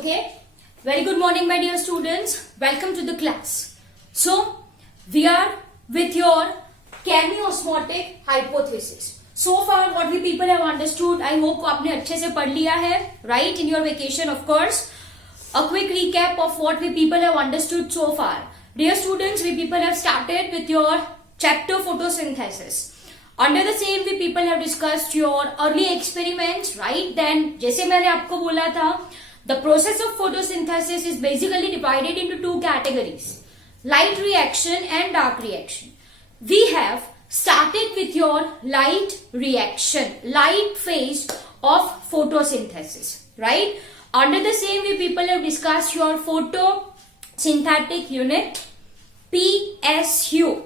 Okay, very good morning my dear students. Welcome to the class. So we are with your chemiosmotic hypothesis. So far what we people have understood, I hope आपने अच्छे से पढ़ लिया है, right, in your vacation of course. A quick recap of what we people have understood so far. Dear students, we people have started with your chapter photosynthesis. Under the same we people have discussed your early experiments, right? Then जैसे मैंने आपको बोला था, the process of photosynthesis is basically divided into two categories, light reaction and dark reaction. We have started with your light reaction, light phase of photosynthesis, right? Under the same we people have discussed your photosynthetic unit, PSU.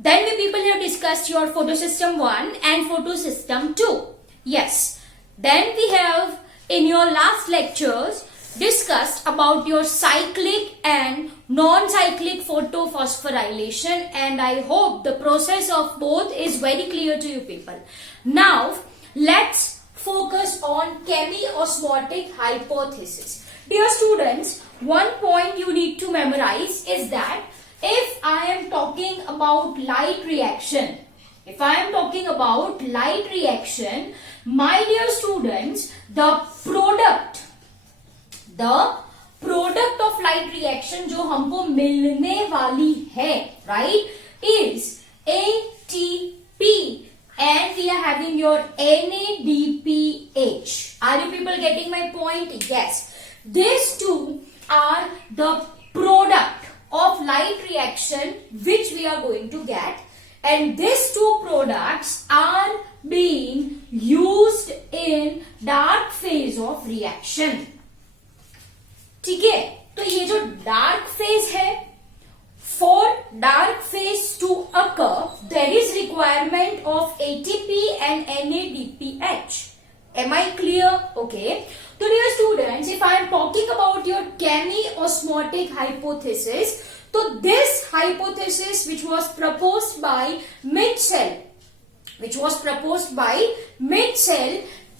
Then we people have discussed your photosystem 1 and photosystem 2. Yes. Then we have in your last lectures discussed about your cyclic and non-cyclic photophosphorylation, and I hope the process of both is very clear to you people. Now let's focus on chemiosmotic hypothesis. Dear students, one point you need to memorize is that if I am talking about light reaction, my dear students, the product of light reaction जो हमको मिलने वाली है, right, is ATP, and we are having your NADPH. Are you people getting my point? Yes. These two are the product of light reaction which we are going to get, and these two products are being used in dark phase of reaction. ठीक है, तो ये जो dark phase है, for dark phase to occur there is requirement of ATP and NADPH. Am I clear? Okay. So dear students, if I am talking about your chemiosmotic hypothesis, so this hypothesis which was proposed by Mitchell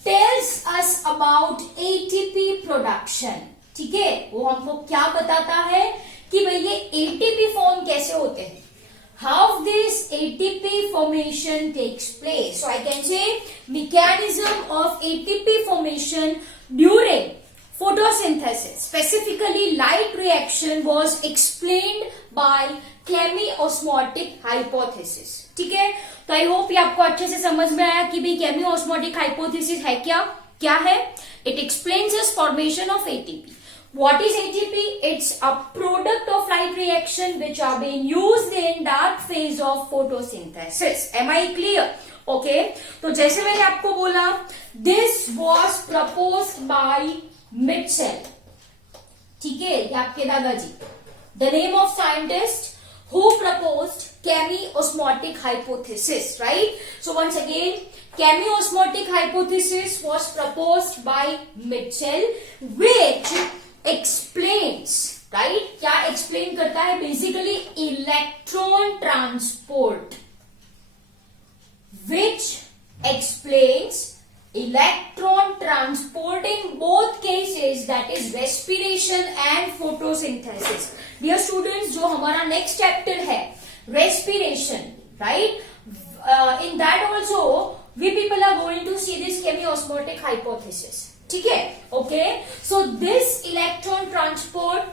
tells us about ATP production. ठीक है, वो हमको क्या बताता है कि भाई ये ATP फॉर्म कैसे होते हैं, how this ATP formation takes place. So I can say mechanism of ATP formation during photosynthesis, specifically light reaction, was explained by chemiosmotic hypothesis. ठीक है, तो आई होप ये आपको अच्छे से समझ में आया कि भाई chemiosmotic hypothesis है क्या है. It explains us formation of ATP. What is ATP? It's a product of light reaction which are being used in dark phase of photosynthesis. Am I clear? Okay. तो जैसे मैंने आपको बोला, this was proposed by Mitchell. ठीक है, ये आपके दादाजी. The name of scientist who proposed chemiosmotic hypothesis, right? So once again, chemiosmotic hypothesis was proposed by Mitchell, which explains, right? क्या explain करता है? Basically electron transport, which explains electron transport in both cases, that is respiration and photosynthesis. Dear students, जो हमारा next chapter है respiration, right? In that also we people are going to see this chemiosmotic hypothesis. ठीक है, okay. So this electron transport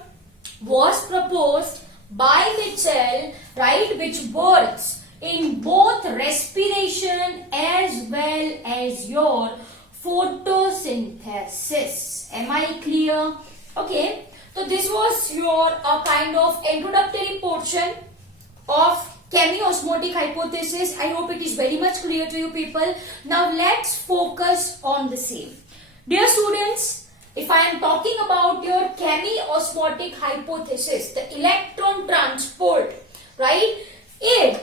was proposed by Mitchell, right, which works in both respiration as well as your photosynthesis. Am I clear? Okay. So this was your kind of introductory portion of chemiosmotic hypothesis. I hope it is very much clear to you people. Now let's focus on the same. Dear students, if I am talking about your chemiosmotic hypothesis, the electron transport, right, it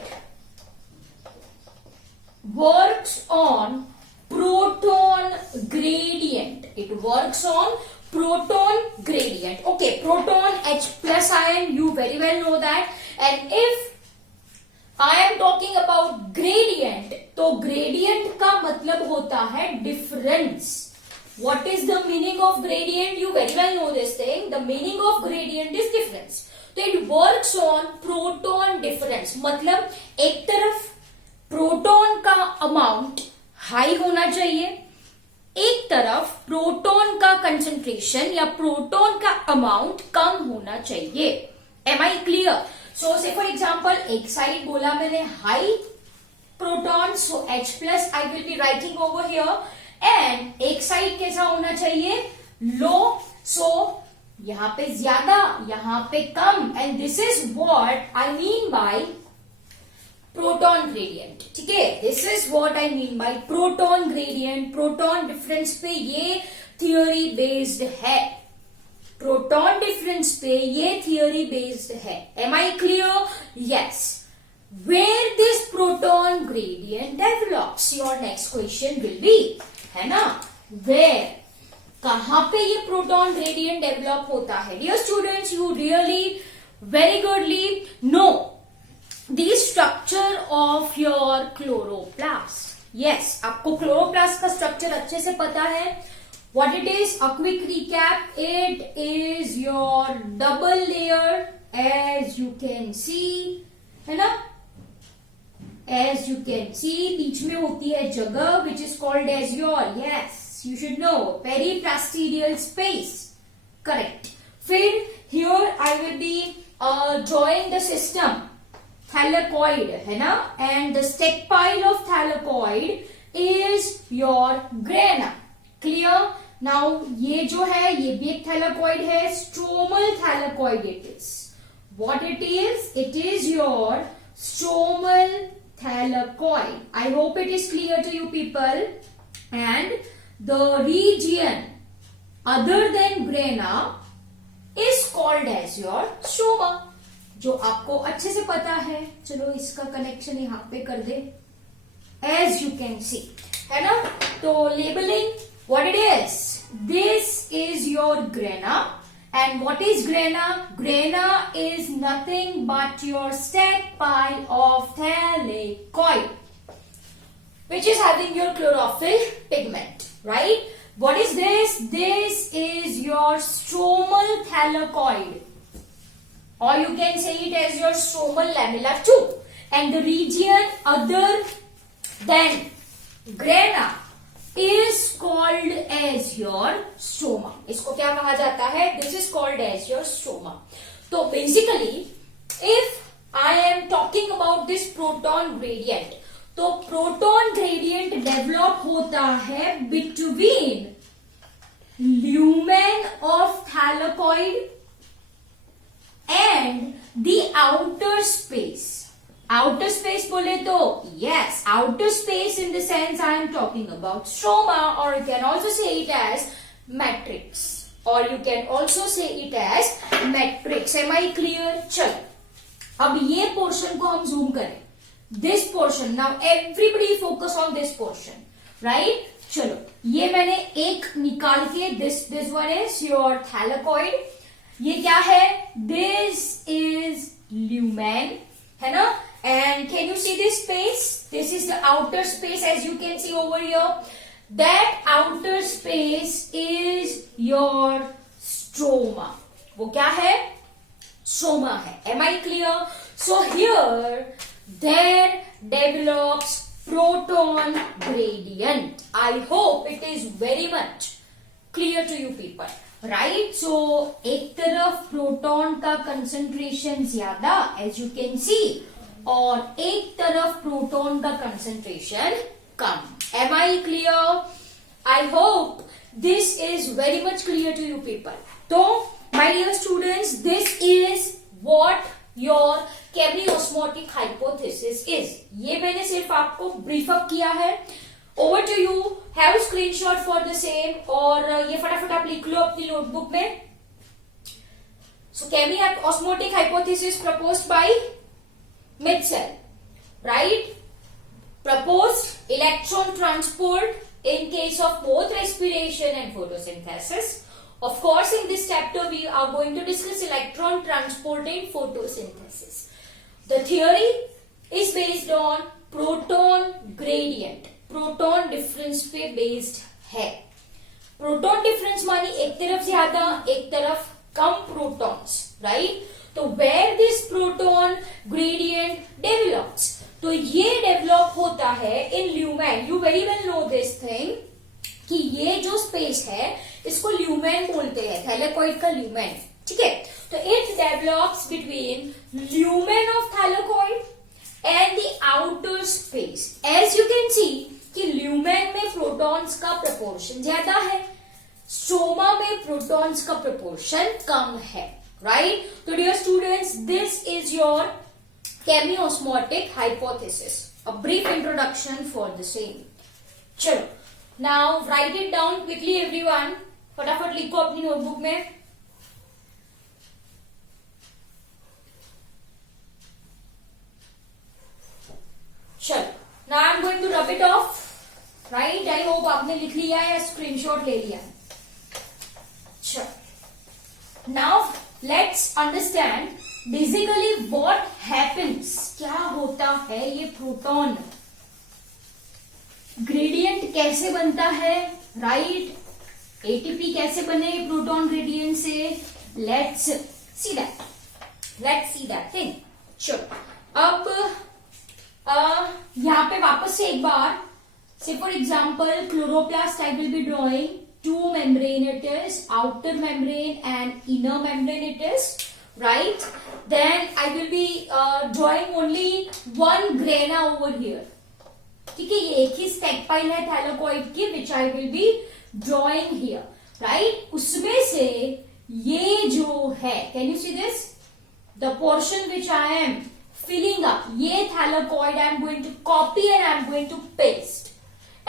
works on proton gradient. It works on proton gradient. Okay, proton H plus ion, you very well know that. And if I am talking about gradient, तो gradient का मतलब होता है difference. What is the meaning of gradient? You very well know this thing. The meaning of gradient is difference. तो it works on proton difference. मतलब एक तरफ proton का अमाउंट हाई होना चाहिए, एक तरफ प्रोटॉन का कंसेंट्रेशन या प्रोटॉन का अमाउंट कम होना चाहिए. M I clear? सो से फॉर एग्जाम्पल एक साइड बोला मैंने high proton, so H plus I will be writing over here. And एक साइड कैसा होना चाहिए? लो. सो यहां पे ज्यादा, यहां पे कम. And this is what I mean by proton gradient. ठीक है, this is what I mean by proton gradient. Proton difference पे ये थियोरी बेस्ड है. प्रोटॉन डिफरेंस पे ये थियोरी बेस्ड है. Am I clear? Yes. Where this proton gradient develops, your next question will be, है ना, where, कहां पे ये प्रोटॉन ग्रेडियंट डेवलप होता है? Dear students, you really very goodly know the structure of your chloroplast. Yes, आपको chloroplast का structure अच्छे से पता है. What it is? A quick recap. It is your double layer, as you can see, है ना? As you can see, बीच में होती है जगह which is called as your, yes, you should know, periplastidial space. Correct. फिर here I will be drawing the system. Thylakoid है ना? And the stack pile of thylakoid is your grana. Clear? Now ये जो है ये भी एक thylakoid है. Stromal thylakoid it is. What it is? It is your stromal thylakoid. I hope it is clear to you people. And the region other than grana is called as your stroma, जो आपको अच्छे से पता है. चलो इसका connection यहां पे कर दे. As you can see, है ना? तो labeling, what it is? This is your grana. And what is grana? Grana is nothing but your stack pile of thylakoid, which is having your chlorophyll pigment, right? What is this? This is your stromal thylakoid, or you can say it as your stromal lamella too. And the region other than grana is called as your stroma. इसको क्या कहा जाता है? This is called as your stroma. तो basically, if I am talking about this proton gradient, तो proton gradient develop होता है between lumen of thylakoid and the outer space. Outer space बोले तो yes, outer space in the sense I am talking about stroma, or you can also say it as matrix, or you can also say it as matrix. Am I clear? चलो अब ये portion को हम zoom करें. This portion, now everybody focus on this portion, right? चलो ये मैंने एक निकाल के, this one is your thylakoid. ये क्या है? This is lumen, है ना? And can you see this space? This is the outer space, as you can see over here. That outer space is your stroma. वो क्या है? Stroma है. Am I clear? So here there develops proton gradient. I hope it is very much clear to you people. Right? So एक तरफ proton का concentration ज्यादा, as you can see, और एक तरफ प्रोटॉन का concentration come. Am I clear? I hope this is very much clear to you people. So, my dear students, this is what your chemiosmotic hypothesis is. ये मैंने सिर्फ आपको brief up किया है. Over to you. Have a screenshot for the same, और ये फटाफट आप लिख लो अपनी नोटबुक में. So, chemiosmotic hypothesis proposed by Mitchell, right? Proposed electron transport in case of both respiration and photosynthesis. Of course, in this chapter we are going to discuss electron transport in photosynthesis. The theory is based on proton gradient, proton difference पे based है. Proton difference मानी एक तरफ ज्यादा एक तरफ कम protons, right. तो where this proton gradient develops, तो ये डेवलप होता है in lumen. You very well know this thing कि ये जो स्पेस है इसको ल्यूमेन बोलते हैं, थैलेकॉइड का ल्यूमेन, ठीक है। तो it develops between lumen of thylakoid and the outer space. As you can see कि ल्यूमेन में प्रोटॉन्स का प्रपोर्शन ज्यादा है, स्ट्रोमा में प्रोटॉन्स का प्रपोर्शन कम है, राइट। तो dear students, this is your chemiosmotic hypothesis, a brief introduction for the same. चलो now write it down quickly everyone, फटाफट लिखो अपनी नोटबुक में। चलो now I am going to rub it off, right. I hope आपने लिख लिया है, स्क्रीनशॉट ले लिया है। चलो now let's understand basically what happens, क्या होता है ये प्रोटॉन ग्रेडियंट कैसे बनता है, राइट। एटीपी कैसे बने प्रोटॉन ग्रेडियंट से, लेट्स सी दैट थिंग। चलो अब यहां पे वापस से एक बार, say for example chloroplast I will be drawing two membrane, it is outer membrane and inner membrane it is, right. Then I will be drawing only one grana over here, ठीक है। ये एक ही स्टेक पाइल है thylakoid की which I will be drawing here, right. उसमें से ये जो है, can you see this, the portion which I am filling up, ये thylakoid I am going to copy and I am going to paste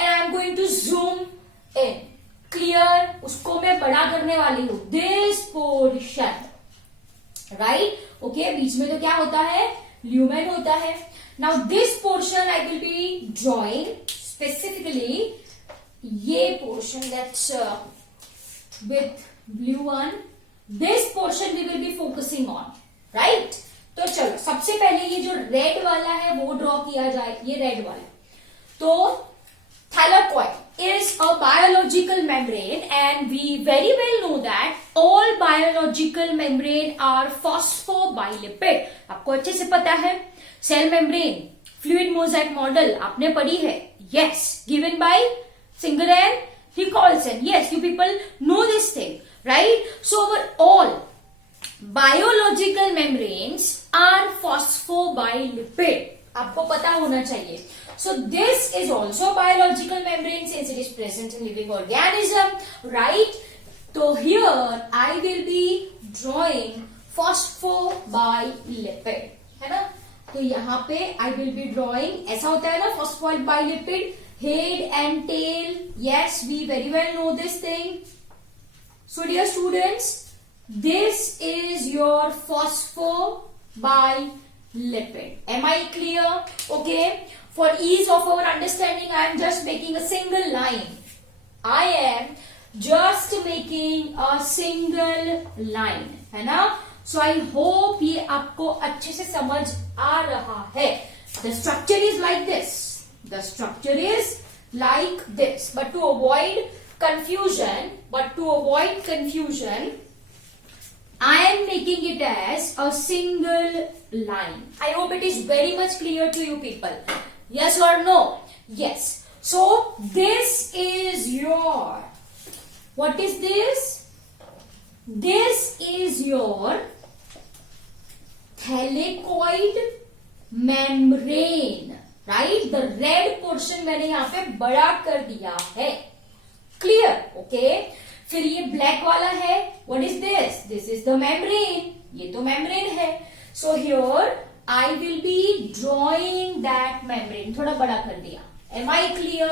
and I am going to zoom in, clear। उसको मैं बड़ा करने वाली हूं, this portion, right, okay। बीच में तो क्या होता है, ल्यूमेन होता है। now this portion I will be drawing specifically, ये portion, let's with blue one, this portion we will be focusing on, right। तो चलो सबसे पहले ये जो रेड वाला है वो ड्रॉ किया जाए, ये रेड वाला। तो thylakoid is a biological membrane and we very well know that all biological membrane are phosphobilipid। आपको अच्छे से पता है। Cell membrane, fluid mosaic model आपने पढ़ी है, yes, given by Singer and Nicholson, yes, you people know this thing, right। so our all biological membranes are phosphobilipid, आपको पता होना चाहिए। so this is also biological membrane since it is present in living organism, right। तो here I will be drawing phosphobilipid, है ना। तो यहाँ पे I will be drawing, ऐसा होता है ना phosphobilipid, head and tail, yes, we very well know this thing। so dear students, this is your phosphobilipid, am I clear, okay। for ease of our understanding I am just making a single line, I am just making a single line, है ना। so I hope ये आपको अच्छे से समझ आ रहा है। the structure is like this, the structure is like this, but to avoid confusion, I am making it as a single line। I hope it is very much clear to you people, yes or no, yes। so this is your, what is this, this is your thylakoid membrane, right। the red portion मैंने यहाँ पे बड़ा कर दिया है, clear, okay। फिर ये black वाला है, what is this, this is the membrane, ये तो membrane है। so here I will be drawing that membrane, थोड़ा बड़ा कर दिया, am I clear।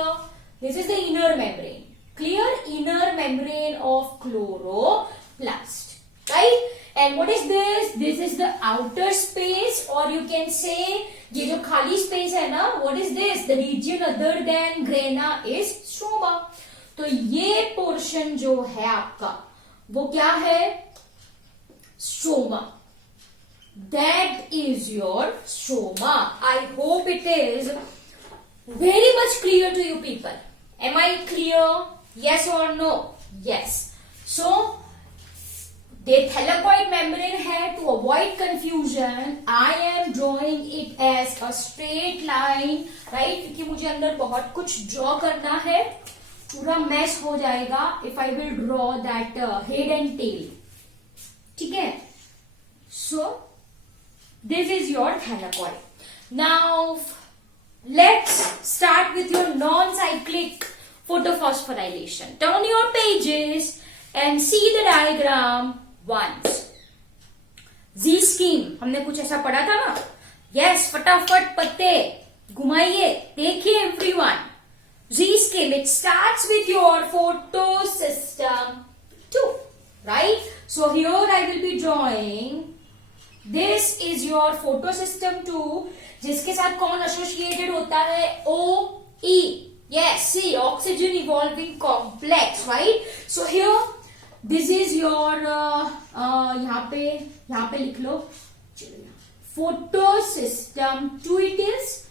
this is the inner membrane, clear, inner membrane of chloroplast, right। and what is this, this is the outer space, or you can say ये जो खाली space है ना, what is this, the region other than grana is stroma। तो ये portion जो है आपका वो क्या है, stroma, that is your stroma। I hope it is very much clear to you people, am I clear, yes or no, Yes. So the thylakoid membrane है. To avoid confusion, I am drawing it as a straight line, right? क्योंकि मुझे अंदर बहुत कुछ draw करना है, पूरा mess हो जाएगा if I will draw that head and tail. ठीक है? So this is your thylakoid. Now let's start with your non-cyclic photophosphorylation. Turn your pages and see the diagram once. Z scheme हमने कुछ ऐसा पढ़ा था ना? Yes, फटाफट पत्ते घुमाइए, देखिए everyone. Z scheme, it starts with your photosystem 2, right? So here I will be drawing. This is your photosystem 2, जिसके साथ कौन associated होता है? OE. Yes, see, oxygen evolving complex, right? So here this is your यहाँ पे लिख लो, photosystem 2 it is.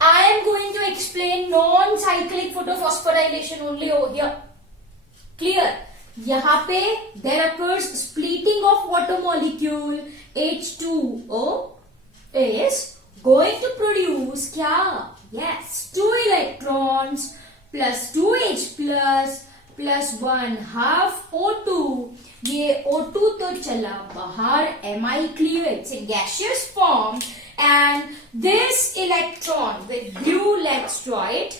I am going to explain non-cyclic photophosphorylation only over here. Clear? यहाँ पे there occurs splitting of water molecule H2O is going to produce क्या? Yes, 2 electrons plus 2H plus 1/2 O2. ये O2 तो चला बाहर, Mi cleavates in gaseous form, and this electron with blue, let's draw it.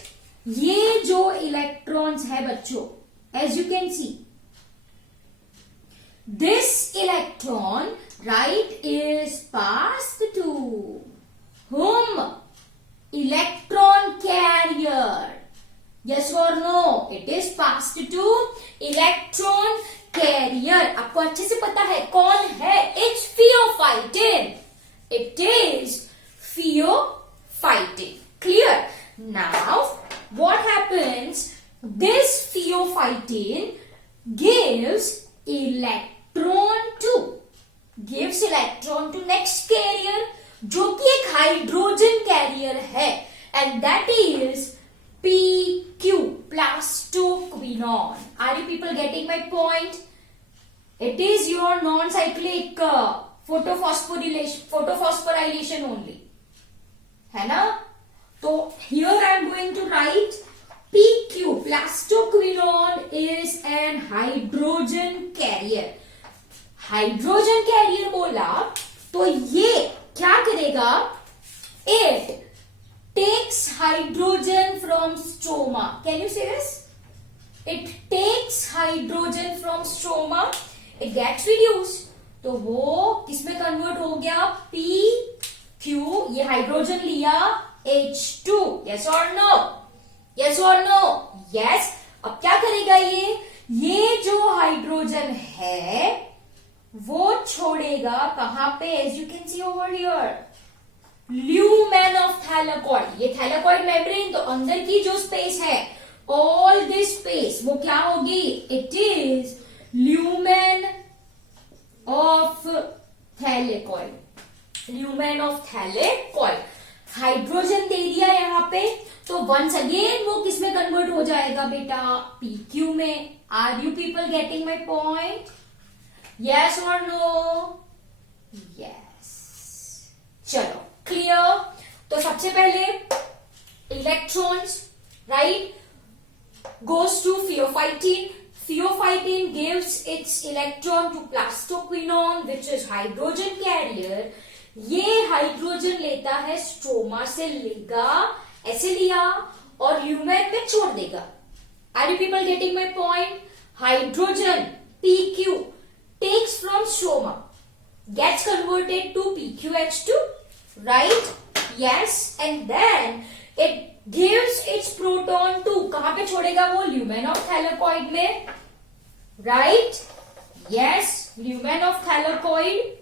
ये जो electrons है बच्चों, as you can see, this electron, right, is passed to whom? Electron carrier. Yes or no? It is passed to electron carrier. आपको अच्छे से पता है कौन है? It's pheophytin. It is pheophytin. Clear? Now, what happens? This pheophytin gives electron to next carrier, जो कि एक हाइड्रोजन कैरियर है, and that is PQ, plastoquinone. Are you people getting my point? It is your non-cyclic photophosphorylation only, है ना? तो here I am going to write PQ, plastoquinone is an hydrogen carrier. Hydrogen carrier बोला तो ये क्या करेगा? It takes hydrogen from stroma. Can you say this? It takes hydrogen from stroma. It gets reduced. तो वो किसमें convert हो गया? PQ. ये हाइड्रोजन लिया H2. Yes or no? Yes or no? Yes. अब क्या करेगा ये जो हाइड्रोजन है वो छोड़ेगा कहां पे? As you can see over here, lumen of thylakoid. ये thylakoid membrane तो अंदर की जो स्पेस है, all this space, वो क्या होगी? It is lumen of thylakoid. Lumen of thylakoid. Hydrogen दे दिया यहाँ पे, तो वंस अगेन वो किस में कन्वर्ट हो जाएगा बेटा? PQ में. Are you people getting my point? Yes or no? Yes. चलो क्लियर. तो सबसे पहले electrons, right, goes to pheophytin. Pheophytin gives its electron to plastoquinone, which is hydrogen carrier. ये हाइड्रोजन लेता है स्ट्रोमा से, लेगा, ऐसे लिया और ल्यूमेन में छोड़ देगा. Are you people getting my point? Hydrogen PQ takes from stroma, gets converted to PQH2, right? Yes, and then it gives its proton to, कहां पे छोड़ेगा वो? lumen of thylakoid में, right? Yes, lumen of thylakoid,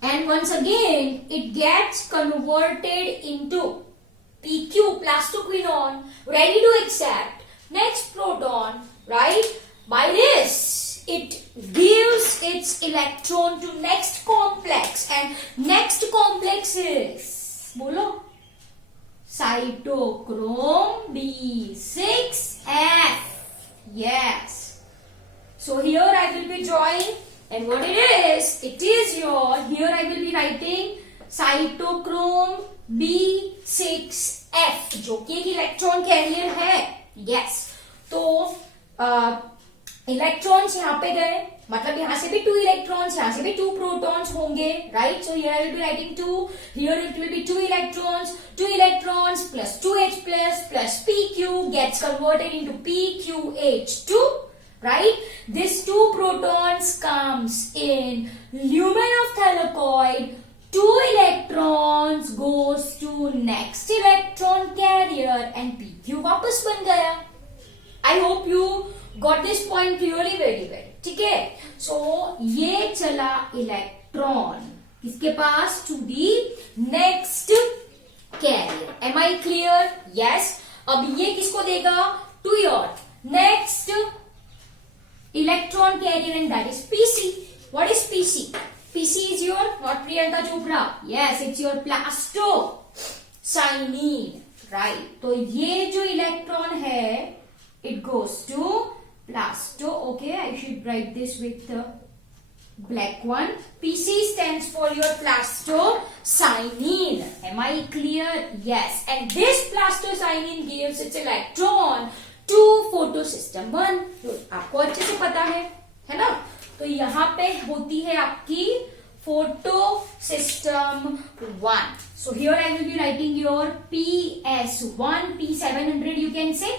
and once again it gets converted into PQ, plastoquinone, ready to accept next proton, right? By this it gives its electron to next complex, and next complex is, बोलो, cytochrome B6F. So here I will be drawing, and what it is? It is your, here I will be writing cytochrome B6F, जो कि एक electron carrier है. Yes. तो electrons यहाँ पे गए, मतलब यहाँ से भी 2 इलेक्ट्रॉन्स, यहाँ से भी 2 प्रोटॉन्स होंगे, right? So here I will be writing 2, here it will be 2 electrons plus 2H plus PQ gets converted into PQH2, right? This 2 protons comes in lumen of thylakoid, 2 electrons goes to next electron carrier and PQ वापस बन गया. I hope you got this point clearly very well. ठीक है? So ये चला electron किसके पास? To the next carrier. Am I clear? Yes. अब ये किसको देगा? To your next electron carrier, and that is PC. What is PC? PC is your, not Priyanka Chopra. Yes, it's your plastocyanine, right? तो ये जो electron है, it goes to plasto. Okay, I should write this with the black one. PC stands for your plastocyanine. Am I clear? Yes. And this plastocyanine gives its electron to photosystem 1. तो आपको अच्छे से पता है ना? तो यहाँ पे होती है आपकी photosystem 1. So here I will be writing your PS1, P700 you can say,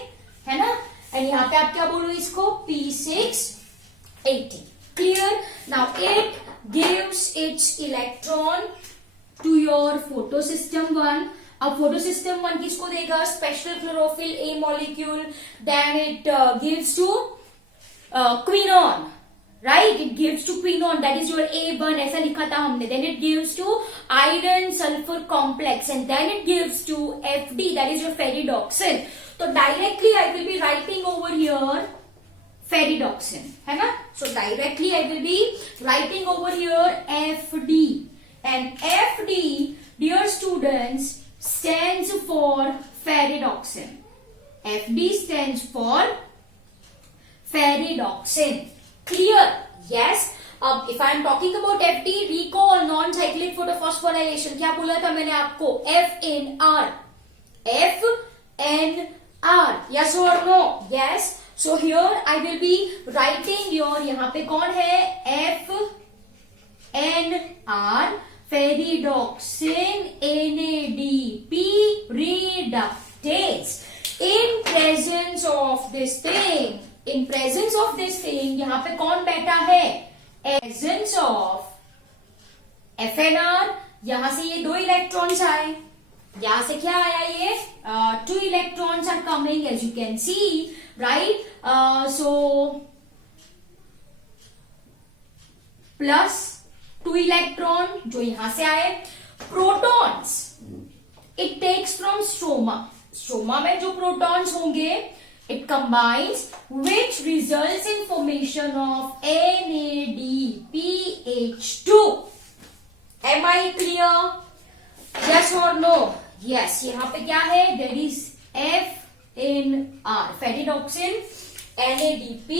है ना? एंड यहाँ पे आप क्या बोलो इसको? P680. Clear? Now it gives its electron to your photosystem 1. अब photosystem 1 किसको देगा? Special chlorophyll A molecule. Then it gives to quinone. Right? It gives to quinone. That is your A1. ऐसा लिखा था हमने. Then it gives to iron sulfur complex, and then it gives to FD. That is your ferredoxin. So directly I will be writing over here ferredoxin, है ना? So directly I will be writing over here FD, and FD, dear students, stands for ferredoxin. FD stands for ferredoxin. Clear? Yes. अब if I am talking about FD, recall non-cyclic photophosphorylation. क्या बोला था मैंने आपको? FNR. FNR. Yes or no? Yes. So here I will be writing your, यहाँ पे कौन है? FNR, ferredoxin NADP reductase. In presence of this thing, यहाँ पे कौन बैठा है? Presence of FNR. यहाँ से ये 2 इलेक्ट्रॉन्स आए, यहाँ से क्या आया? ये 2 electrons are coming, as you can see, right? So plus 2 electron जो यहां से आए. Protons it takes from stroma. Stroma में जो प्रोटॉन्स होंगे, it combines, which results in formation of NADPH2. Am I clear? Yes or no? Yes. यहाँ पे क्या है? There is FNR, ferredoxin NADP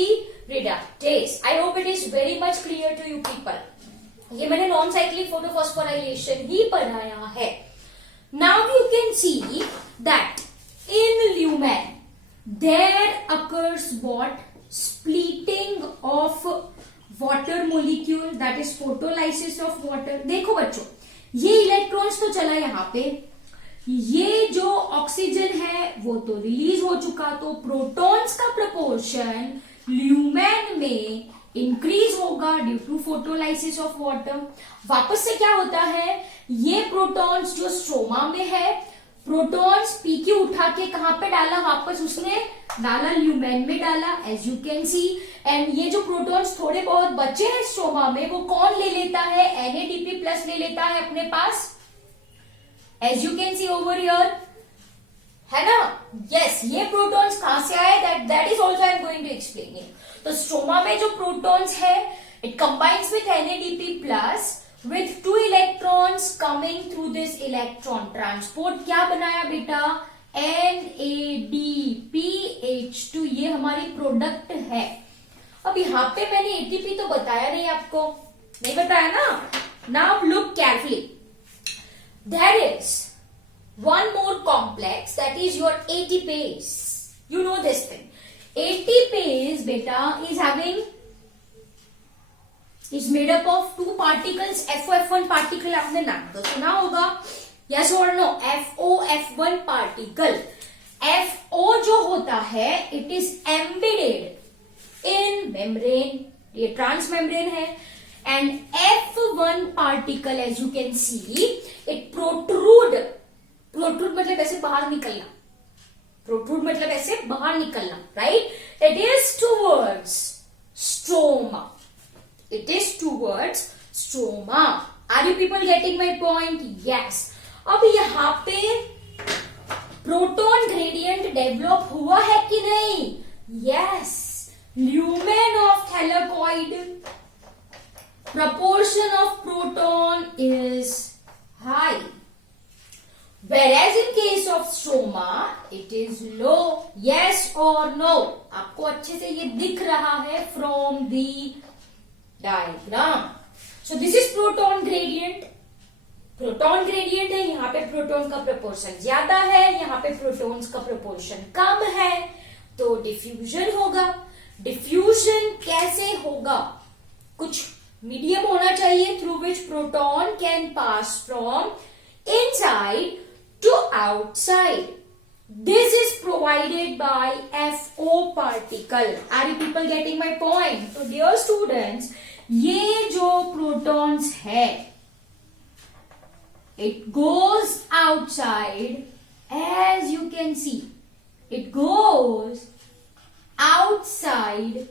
reductase. I hope it is very much clear to you people. ये मैंने non cyclic photophosphorylation ही पढ़ाया है. Now you can see that in lumen there occurs what? Splitting of water molecule, that is photolysis of water. देखो बच्चों, ये electrons तो चला यहाँ पे, ये जो ऑक्सीजन है वो तो रिलीज हो चुका, तो प्रोटॉन्स का प्रपोर्शन ल्यूमेन में इंक्रीज होगा due to photolysis of water. वापस से क्या होता है? ये प्रोटॉन्स जो स्ट्रोमा में है, प्रोटॉन्स पीक्यू उठा के कहां पे डाला? वापस उसने डाला ल्यूमेन में डाला, as you can see. And ये जो प्रोटॉन्स थोड़े बहुत बचे हैं स्ट्रोमा में, वो कौन ले लेता है? NADP प्लस ले लेता है अपने पास, as you can see over here, है ना? यस. ये प्रोटॉन्स कहां से आए? That is also I am going to explain you. तो स्ट्रोमा में जो प्रोटॉन्स है, it combines with NADP plus with 2 electrons coming through this electron transport. क्या बनाया बेटा? NADPH2. ये हमारी प्रोडक्ट है. अब यहाँ पे मैंने एटीपी तो बताया नहीं आपको, नहीं बताया ना. Now look carefully. There is one more complex, that is your ATPase. You know this thing. ATPase beta is made up of two particles. FO-F1 particle आपने नाम तो सुना होगा, yes or no? FO-F1 particle. FO जो होता है it is embedded in membrane, ये transmembrane है. And F1 particle as you can see it protrude मतलब ऐसे बाहर निकलना. प्रोट्रूड मतलब ऐसे बाहर निकलना, right? It is towards stroma. It is towards stroma. Are you people getting my point? Yes. अब यहाँ पे प्रोटॉन ग्रेडियंट डेवलप हुआ है कि नहीं? Yes. Lumen of thylakoid, proportion of proton is high. Whereas in case of stroma, it is low. Yes or no? आपको अच्छे से ये दिख रहा है from the diagram. So this is proton gradient. Proton gradient है, यहाँ पे प्रोटॉन का प्रोपोर्शन ज्यादा है, यहाँ पे प्रोटॉन्स का प्रोपोर्शन कम है, तो डिफ्यूजन होगा. डिफ्यूजन कैसे होगा? कुछ मीडियम होना चाहिए through which proton can pass from inside to outside. This is provided by FO particle. Are you people getting my point? So dear students, ये जो protons है, it goes outside as you can see. It goes outside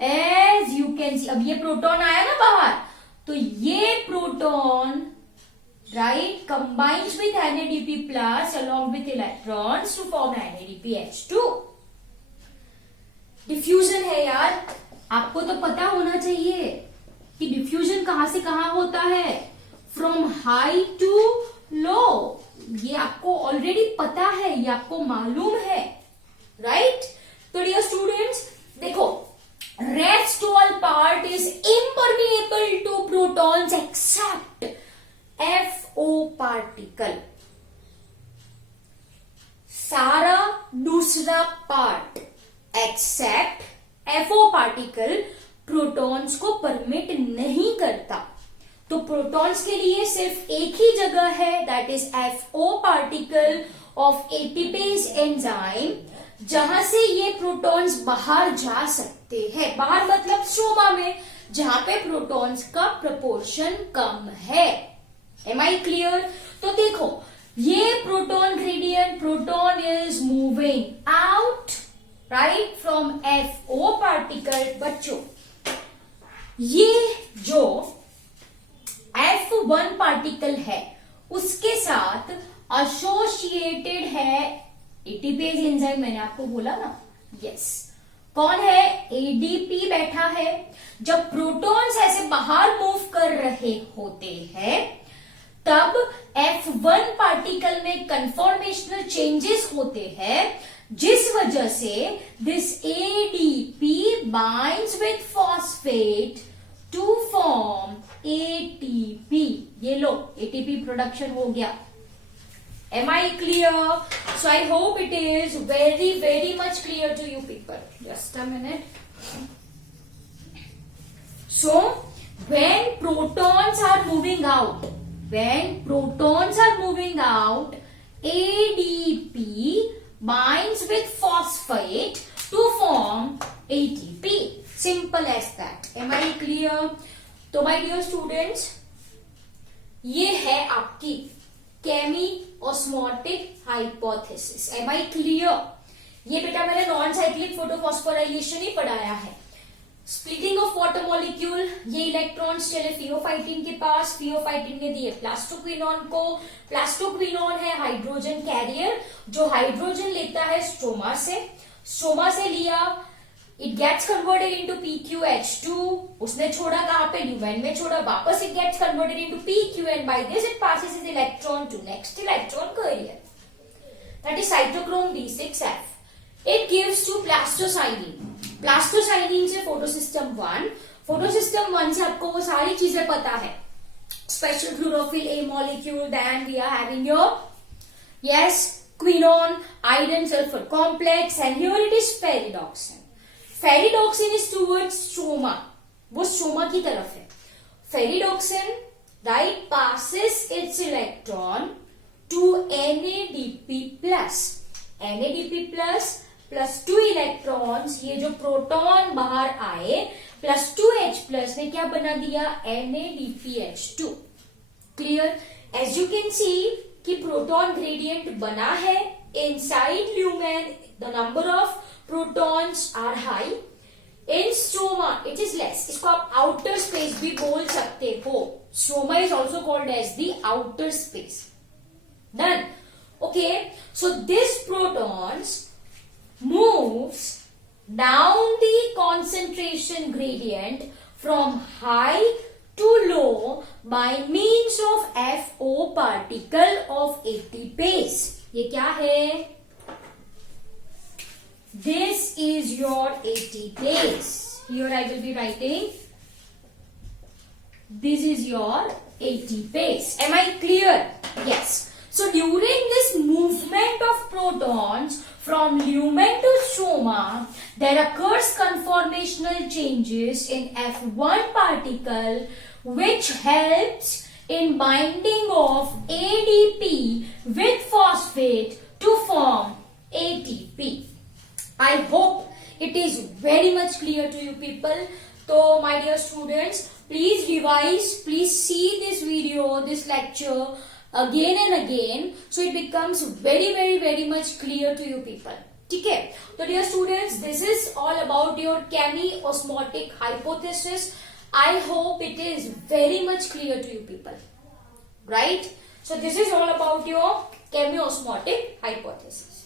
as you can see. अब ये proton आया ना बाहर, तो ये proton right combines with NADP plus along with electrons to form NADPH2. Diffusion है यार, आपको तो पता होना चाहिए कि डिफ्यूजन कहां से कहां होता है. From high to low. ये आपको ऑलरेडी पता है, ये आपको मालूम है, राइट? तो डियर स्टूडेंट्स देखो, rest all part is impermeable to protons except FO particle. सारा दूसरा part except FO particle protons को परमिट नहीं करता. तो प्रोटॉन्स के लिए सिर्फ एक ही जगह है, that is FO particle of ATPase enzyme, जहां से ये प्रोटॉन्स बाहर जा सकते हैं. बाहर मतलब स्ट्रोमा में, जहां पे प्रोटॉन्स का प्रपोर्शन कम है. Am I clear? तो देखो, ये proton gradient, proton is moving out right from FO particle. बच्चों, ये जो F1 पार्टिकल है उसके साथ एसोसिएटेड है एटीपेज एंजाइम. मैंने आपको बोला ना, यस. कौन है? ADP बैठा है. जब प्रोटॉन्स ऐसे बाहर मूव कर रहे होते हैं तब F1 पार्टिकल में कन्फॉर्मेशनल चेंजेस होते हैं, जिस वजह से this ADP binds with phosphate to form ATP. ये लो, ATP प्रोडक्शन हो गया. Am I clear? So I hope it is very very much clear to you people. Just a minute. So when protons are moving out, ADP binds with phosphate to form ATP. Simple as that. Am I clear? तो my dear students, ये है आपकी केमिओस्मोटिक hypothesis. Am I clear? ये बेटा मैंने non cyclic photophosphorylation ही पढ़ाया है. Splitting of water molecule, ये इलेक्ट्रॉन्स चले फियोफाइटिन के पास, फियोफाइटिन ने दिए प्लास्टोक्विनोन को. प्लास्टोक्विनोन है हाइड्रोजन कैरियर जो हाइड्रोजन लेता है स्ट्रोमा से. स्ट्रोमा से लिया, it gets converted into PQH2. उसने छोड़ा कहां पे? ल्यूमेन में छोड़ा. वापस it gets converted into PQ and by this it passes is electron to next electron carrier, that is cytochrome B6F. It gives to plastocyanine. Plastocyanin से photosystem 1, photosystem 1 से आपको वो सारी चीजें पता है, special chlorophyll A molecule, then we are having your, yes, quinone, iron sulfur complex, and here it is ferredoxin. Ferredoxin is towards stroma, वो stroma की तरफ है. Ferredoxin, right, passes its electron to NADP plus. NADP plus plus 2 electrons, ये जो proton बाहर आए, plus 2H plus ने क्या बना दिया, NADPH2. Clear? As you can see कि प्रोटॉन ग्रेडियंट बना है. Inside lumen the number of protons are high. In stroma it is less. इसको आप आउटर स्पेस भी बोल सकते हो. Stroma is also called as the outer space. Done. Okay, so this protons moves down the concentration gradient from high to low by means of FO particle of ATPase. ये क्या है? This is your ATPase. Here I will be writing. This is your ATPase. Am I clear? Yes. So during this movement of protons from lumen to stroma, there occurs conformational changes in F1 particle, which helps in binding of ADP with phosphate to form ATP. I hope it is very much clear to you people. So my dear students, please revise, please see this video, this lecture again and again, so it becomes very much clear to you people. ठीक है? तो dear students, this is all about your chemiosmotic hypothesis. I hope it is very much clear to you people, right? So this is all about your chemiosmotic hypothesis.